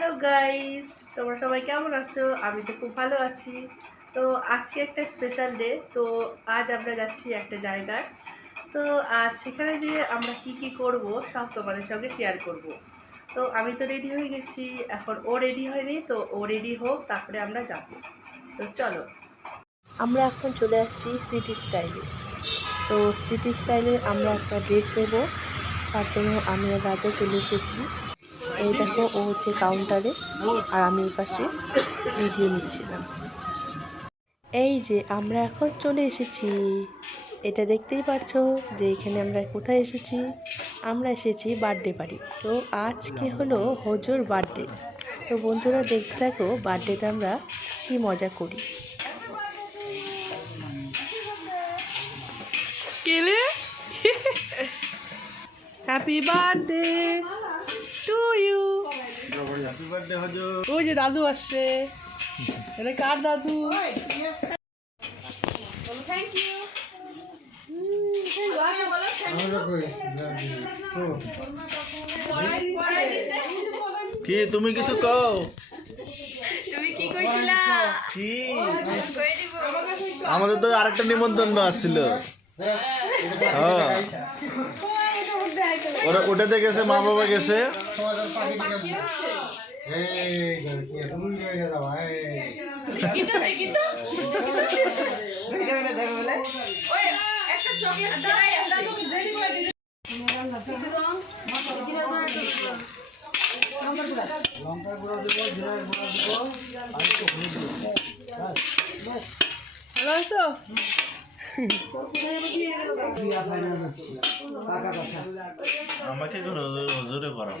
Hello guys, তোমরা সবাই কেমন আছো? আমি তো খুব ভালো আছি। তো আজকে একটা স্পেশাল ডে। তো আজ আমরা যাচ্ছি একটা জায়গায়। তো আজ সেখানে গিয়ে আমরা কি কি করব সব তোমাদের সঙ্গে শেয়ার করব। তো আমি তো রেডি হয়ে গেছি, এখন ও রেডি হয়নি, তো ও রেডি হোক তারপরে আমরা যাব। তো চলো, আমরা এখন চলে আসছি সিটি স্টাইলে। তো সিটি স্টাইলে আমরা একটা ড্রেস নেব, তার জন্য আমি আর রাজা চলে এসেছি। এই দেখো, ও হচ্ছে কাউন্টারে আর আমি এই পাশে ভিডিও নিচ্ছিলাম। এই যে আমরা এখন চলে এসেছি, এটা দেখতেই পারছো যে এখানে আমরা কোথায় এসেছি। আমরা এসেছি বার্থডে বাড়ি। তো আজকে হলো হজুর বার্থডে। তো বন্ধুরা দেখতে থাকো বার্থডেতে আমরা কি মজা করি। কেলে হ্যাপি বার্থডে টু ইউ। ওই যে দাদু আসছে, এটা কার দাদু? কি তুমি কিছু কও? তুমি কি কইছিলা? কি কই দিব? আমাদের তো আরেকটা নিমন্ত্রণ আসছিল। ওরা ওটাতে গেছে, মা বাবা গেছে। ভালো আছো? আমাকে জোরে করো।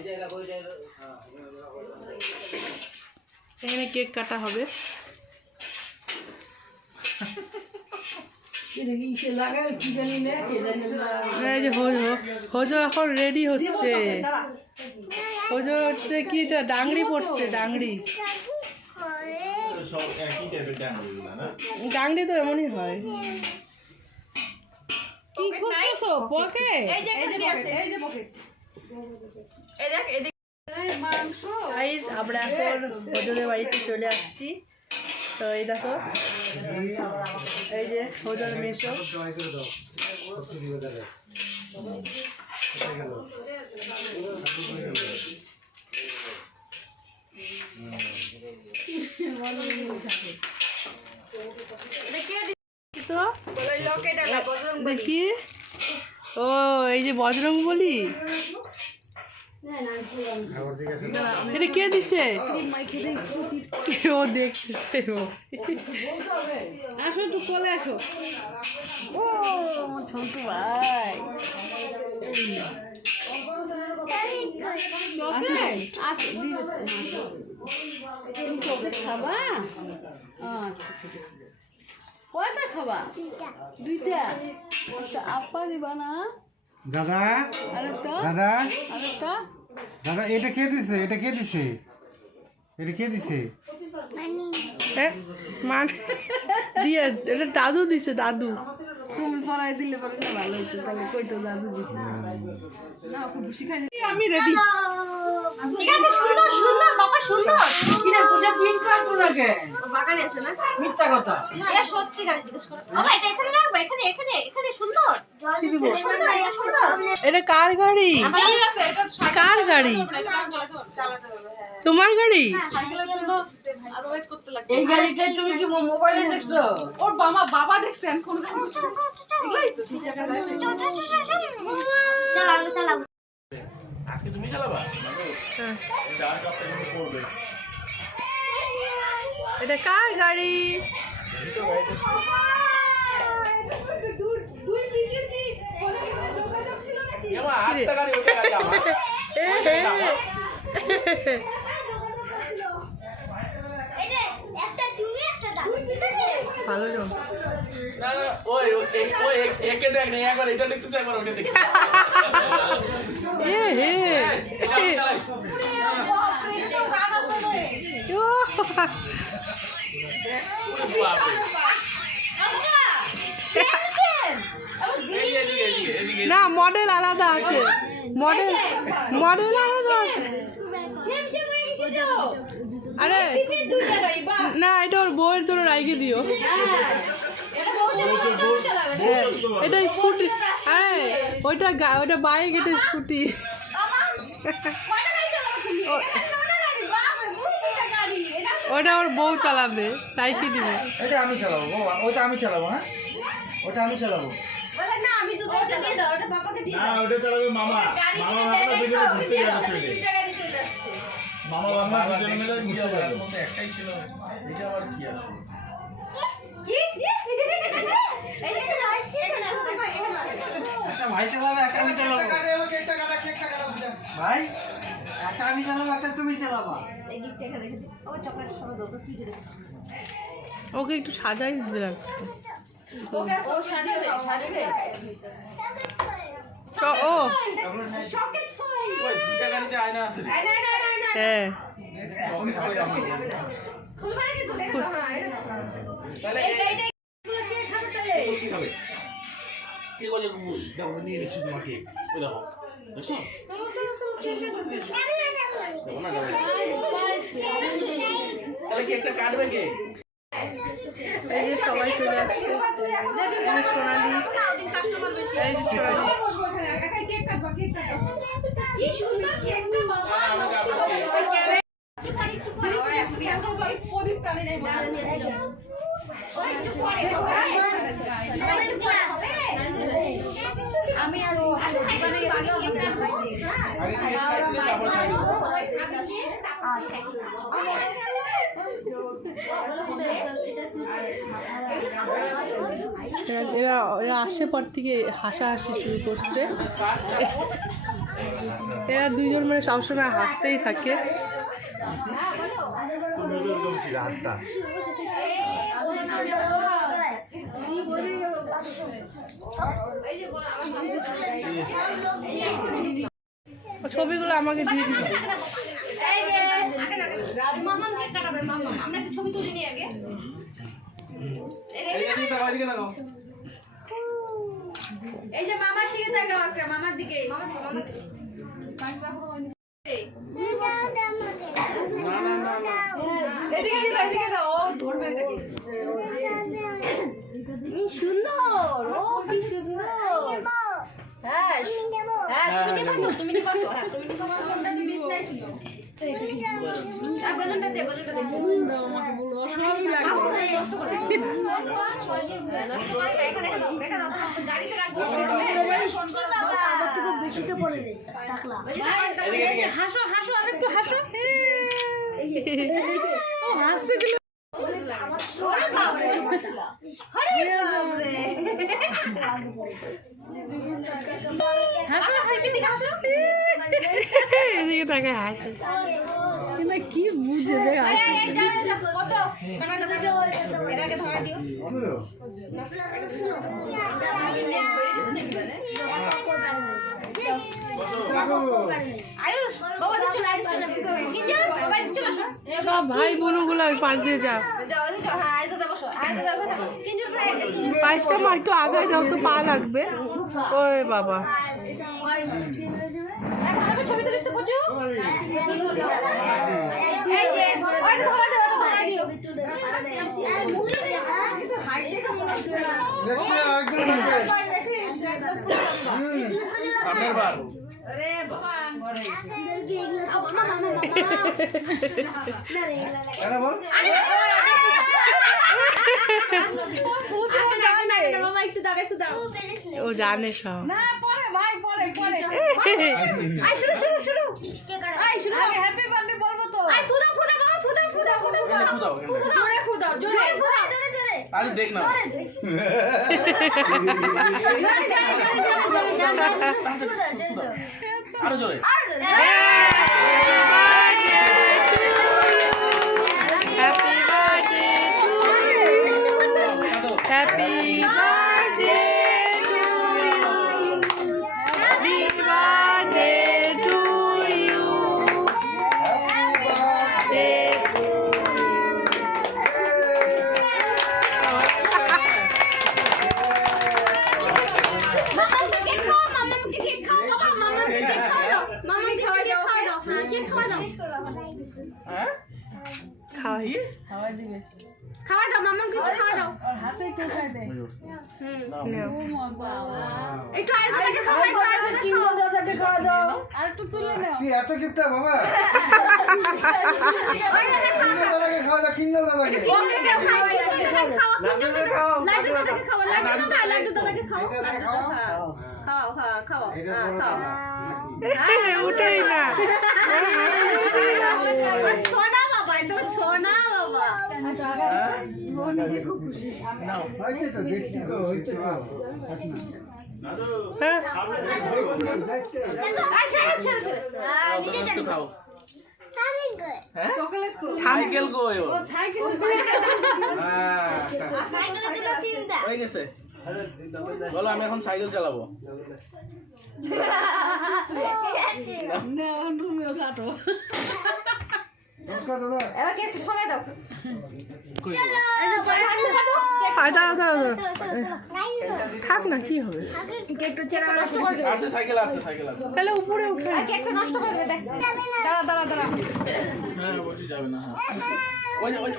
এখানে কেক কাটা হবে। এই যে হজো এখন রেডি হচ্ছে। হজো হচ্ছে কি, এটা ডাংরি পড়ছে, ডাংরি। ডাংরি তো এমনই হয়। কি খুঁজতেছো? পকেট? এই যে এখানে আছে, এই যে পকেট। এই দেখ, এই মাংস। গাইস, আমরা এখন হজুরের বাড়িতে চলে আসছি। তো এই দেখো, এই যে হজুর মেশো। তো দেখি, ও এই যে বজরংবলী, এটা কে দিছে? ও দেখতেছে। আসো, একটু চলে আসো। ও ছোট ভাই, চকলেট খাবা? আচ্ছা ঠিক আছে, কয়টা খাবা? দুইটা। আপা দিবা না? দাদা আরেকটা, দাদা আরেকটা। দাদা, এটা কে দিছে? এটা কে দিছে? এটা কে দিছে? মানে দিয়ে, এটা দাদু দিছে, দাদু। তুমি পড়াই দিলে পরে না ভালো হতো, তাহলে কইতো দাদু দিছে। না, খুব খুশি খাই। আমি রেডি। ঠিক আছে, সুন্দর সুন্দর বাবা, সুন্দর। কিরে পূজা পিঙ্ক কাটবো না কে? ও বাগানে আছে না? মিথ্যা কথা। এটা সত্যি গাড়ি জিজ্ঞেস করো। বাবা, এটা এখানে রাখবো, এখানে এখানে এখানে সুন্দর। সুন্দর, এটা সুন্দর। এটা কার গাড়ি? কার গাড়ি? তোমার গাড়ি? এই গাড়িটা তুমি কি মোবাইলে দেখছো? ওর বাবা দেখছেন কোন চালাবো চালাবো। আজকে তুমি চালাবা? হ্যাঁ। চার কাপটা কিন্তু পড়বে। এটা কার গাড়ি? দুই পিসের কি বলে যোগাযোগ ছিল নাকি? এমা আটটা গাড়ি, ওটা গাড়ি আমার। এই যে একটা তুমি একটা দাও। ভালো জন। না না, ওই একে দেখ না, একবার এটা দেখতেছে, একবার ওটা দেখতেছে। এটা আমি চালাই। এদিকে এদিকে। না, মডেল আলাদা আছে, মডেল আলাদা আছে। সেম সেম হয়ে গেছে। আরে না, এটা ওর বউয়ের জন্য রাইখে দিও। হ্যাঁ, এটা স্কুটি। আরে ওইটা বাইক, এটা স্কুটি। ওটা ওর বউ চালাবে, রাইখে দিবে। এটা আমি চালাবো, ওটা আমি চালাবো। হ্যাঁ, ওটা আমি চালাবো। না ওটা চালাবে মামা। মামা ভাবনা দুজনে ঘুরতে যাবে চলে। মামা ভাবনা দুজনে মিলে ঘুরতে যাবে। মধ্যে একটাই ছিল, এটা আবার কি আছে? একটা ভাই চালাবে, একটা আমি চালাবো। ভাই, একটা আমি চালাবো, একটা তুমি চালাবা। ওকে একটু সাজাই দিতে লাগছে। ও ওই দুইটা গাড়িতে আয়না আছে রে। হ্যাঁ, তাহলে কি হবে? কে বলে দেখো নিয়ে নিচ্ছি তোমাকে। ওই দেখো, দেখছো? দেখো না, দেখো। তাহলে কি একটা কাটবে কে? এই যে সবাই চলে আসছে। এই যে সোনালি, এই যে সোনালি। আমি আর এরা আসে পর থেকে হাসাহাসি শুরু করছে। এরা দুইজন মানে সবসময় হাসতেই থাকে। রাস্তা ছবিগুলো আমাকে দিয়ে দিবে। আমরা একটা ছবি তুলে নিই আগে। এদিকে তাকাও, এদিকে তাকাও। এই যে মামার দিকে তাকাও, একটা মামার দিকে। না না না না। এদিকে দাও, এদিকে দাও, ও ধরবে এটাকে। সুন্দর, ও কি সুন্দর। হ্যাঁ, তুমি নিবা তো, হ্যাঁ তুমি নিবা। ফোনটা তো মিস নাই ছিল। বেলুনটা দে, বেলুনটা দে। আমাকে বলো, অসহায় লাগে। নষ্ট করে এখানে রেখে দাও, গাড়িতে রাখবো। আমার থেকে বেশি তো পড়ে দে টাকলা। হাসো হাসো, আরেকটু হাসো। ও হাসতে গেলে ওরে বাবা রে, আরে বাবা রে। হাসো, এদিকে হাসো। এদিকে তাকে হাসে। কি বুঝে দে হাসি। কত এটাকে ধরা দিও। আয়ুষ বাবা চলে আসো, বাবা চলে আসো। সব ভাই বোনগুলো পাশ দিয়ে যা। যাও যাও, হ্যাঁ আইসা যাবো, আইসা যাবো। কিন্তু পাঁচটা মা একটু আগে যাও তো, পা লাগবে। ওরে বাবা, এখন ছবি তুলিস তো বুঝছো? এই যে ওটা ধরা দিও, ওটা ধরা দিও। আপনার বার। আরে ভগবান, বল। মামা একটু দাও, একটু দাও। ও জানে সব। না পরে ভাই, পরে পরে। আই শুরু শুরু শুরু। আই শুরু। আগে হ্যাপি বার্থডে বলবো তো। আই ফুদা ফুদা বাবা, ফুদা ফুদা ফুদা ফুদা। এখানে ফুদাও, এখানে। জোরে ফুদাও, জোরে। জোরে ফুদা, জোরে জোরে। আরে দেখ না। জোরে জোরে জোরে। আরো জোরে। আর জোরে। Happy birthday to you, happy birthday to you, happy birthday to you, birthday to মামাকে কেক খাও, মামাকে কেক খাও বাবা, মামাকে কেক খাও। মামাকে খাওয়া দাও। হ্যাঁ খাওয়াই কি খাওয়াই দিবে খাওয়া দাও মাম্মা কিন্তু খাওয়া দাও আর হাতে কে খাই দে নাও। একটু আইস দাদাকে খাওয়া একটু আইস দাদাকে কিলো খাওয়া দাদাকে খাওয়া দাও আর একটু তুলে নাও তুই এত কিপটা বাবা ওই দাদাকে খাওয়া কিঞ্জল দাদাকে খাওয়া দাও কিঞ্জল দাদাকে লাড্ডু দাদাকে খাওয়া লাড্ডু দাদাকে খাও খাও খাও উঠেই না সোনা বাবা এটা সোনা বাবা নাও হয়েছে তো দেখছি তো হয়েছে তো হ্যাঁ আচ্ছা আচ্ছা একটু খাও হ্যাঁ চকলেট কো সাইকেল গো এবার সাইকেল সাইকেলের জন্য চিন্তা হয়ে গেছে বলো আমি এখন সাইকেল চালাবো না তুমিও সাটো নমস্কার দাদা এবার কি একটু সময় দাও কই দাঁড়া দাঁড়া দাঁড়া থাক না কি হবে একটু চেরা নষ্ট করে দেবে আছে সাইকেল আছে তাহলে উপরে উঠে আর কেকটা নষ্ট করে দেবে দেখ দাঁড়া দাঁড়া দাঁড়া হ্যাঁ বলছি যাবে না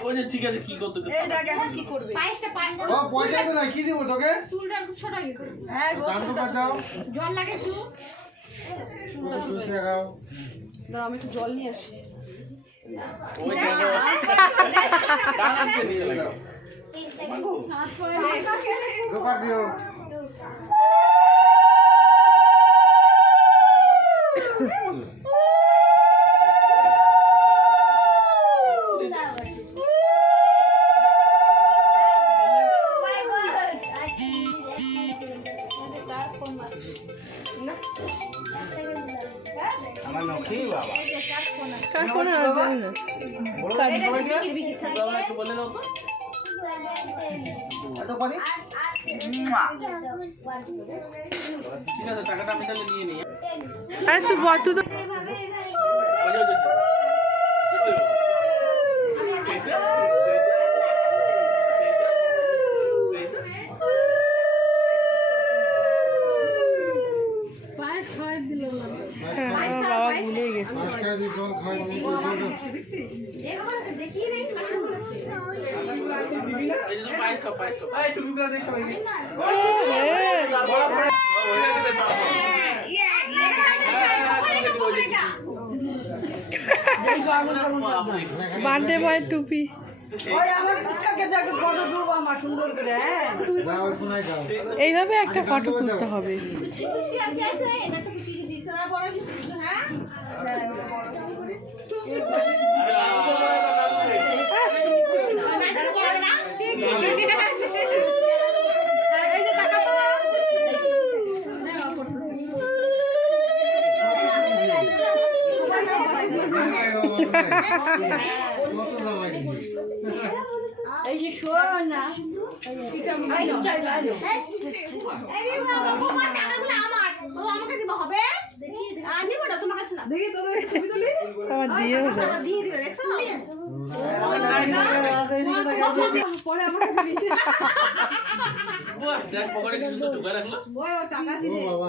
ওই যে ঠিক আছে কি করতে এই দেখ এখন কি করবে পায়েসটা পায়েস ও পয়সা তো নাই কি দিব তোকে চুলটা একটু ছোট গেছে হ্যাঁ গো দাম তো দাও জল লাগে একটু দুধ লাগাও দাও আমি একটু জল নিয়ে আসি ওই দেখো ডাঙাতে নিয়ে লাগে দোকান দিও আমার নখি বাবা কার ফোনে আর জানি না বড় দাম সবাইকে বাবা একটু বলে দাও তো এত পানি ঠিক আছে টাকাটা আমি তাহলে নিয়ে নিই আরে তুই বল তুই তো ওই যে পায়েস খাওয়াই দিল না হ্যাঁ আমার বাবা ভুলে গেছে মাছ খাই দি জল খাই দি জল দেখি নেই মাথা ঘুরেছে এই যে পায়েস খাও এই টুপিগুলো দেখ সবাইকে বার্থডে বয় টুপি ওই আমার ফুচকাকে যাকে ফটো তুলবো আমার সুন্দর করে হ্যাঁ দাও কোনায় দাও এইভাবে একটা ফটো তুলতে হবে কুচি আছে আছে এটা তো কুচি দিতে বড় কিছু হ্যাঁ এই যে টাকা তো এই যে শোন না এই বাবা বাবা টাকাগুলো আমার বাবা আমাকে দিব হবে দেখি দিব না তোমার কাছে না দেখি তোদের ছবি তুলি আবার দিয়েও যায় টাকা দিয়ে দিবে দেখছো পরে আমাকে দিবি দেখ পকেটে কিছু তো ঢুকে রাখলো ওই ও টাকা ছিল বাবা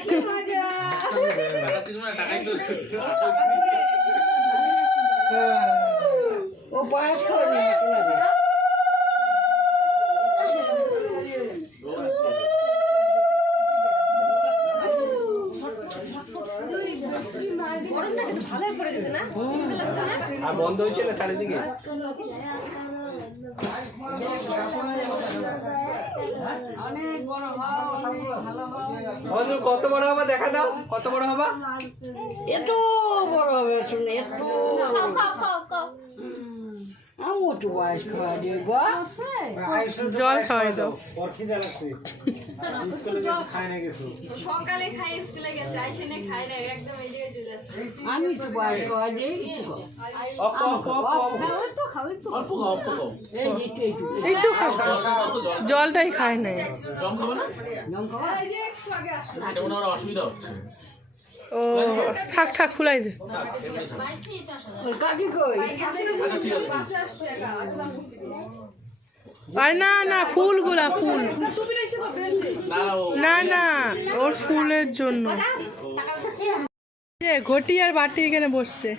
কি মজা টাকা ছিল না টাকাই তো ও বয়স খাওয়ানি তোলাবে গরমটা কিন্তু ভালোই পড়ে গেছে না লাগছে না আর বন্ধ হয়েছিল চারিদিকে অনেক বড় হও অনেক ভালো হও বন্ধু কত বড় হবে দেখা দাও কত বড় হবে এত বড় হবে শুনে এত খাও খাও খাও খাও আমি একটু বয়স খাওয়া দিব জল খাওয়াই দাও স্কুলে খাই না গেছো সকালে খাই স্কুলে গেছে আইসেনে খাই না একদম এই জায়গায় চলে আসছে আমি একটু বয়স খাওয়া দিই একটু খাও ওই তো খাও একটু অল্প খাও এই একটু একটু একটু খাও জলটাই খায় নাই জম খাবো না জম খাওয়া এই যে একটু আগে আসো এটা মনে হয় ওর অসুবিধা হচ্ছে ও থাক থাক খুলাই দে ওর কাকি কই আচ্ছা ঠিক আছে পাশে আসছে একা আসলাম আর না না ফুলগুলা ফুল টুপি এসে তো ফেলতে না না ও না না ওর ফুলের জন্য টাকা ঘটি আর বাটি এখানে বসছে।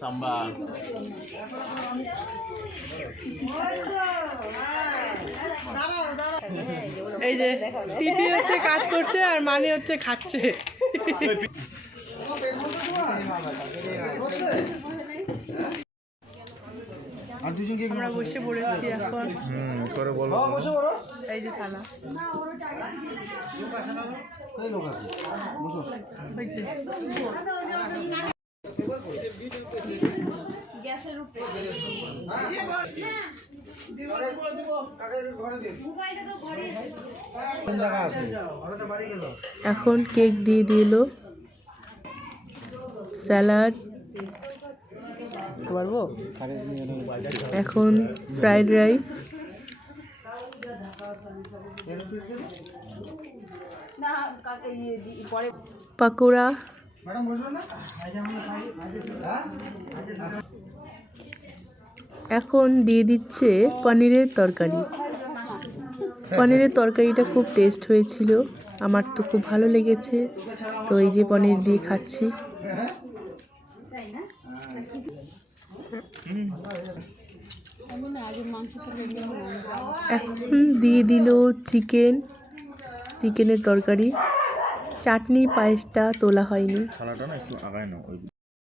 সাম্বা এই যে টিপি হচ্ছে কাজ করছে আর মানে হচ্ছে খাচ্ছে। আর দুজনকে আমরা বসে পড়েছি এখন। করে বলো এই যে থালা কই লোক আছে বসো ওই যে। এখন কেক দিয়ে দিল, স্যালাড পারবো, এখন ফ্রাইড রাইস, পাকোড়া, ম্যাডাম বসবে না এখন দিয়ে দিচ্ছে পনিরের তরকারি। পনিরের তরকারিটা খুব টেস্ট হয়েছিল, আমার তো খুব ভালো লেগেছে। তো এই যে পনির দিয়ে খাচ্ছি। এখন দিয়ে দিল চিকেনের তরকারি, চাটনি পায়েসটা তোলা হয়নি। থালাটা না একটু আগায় না ওই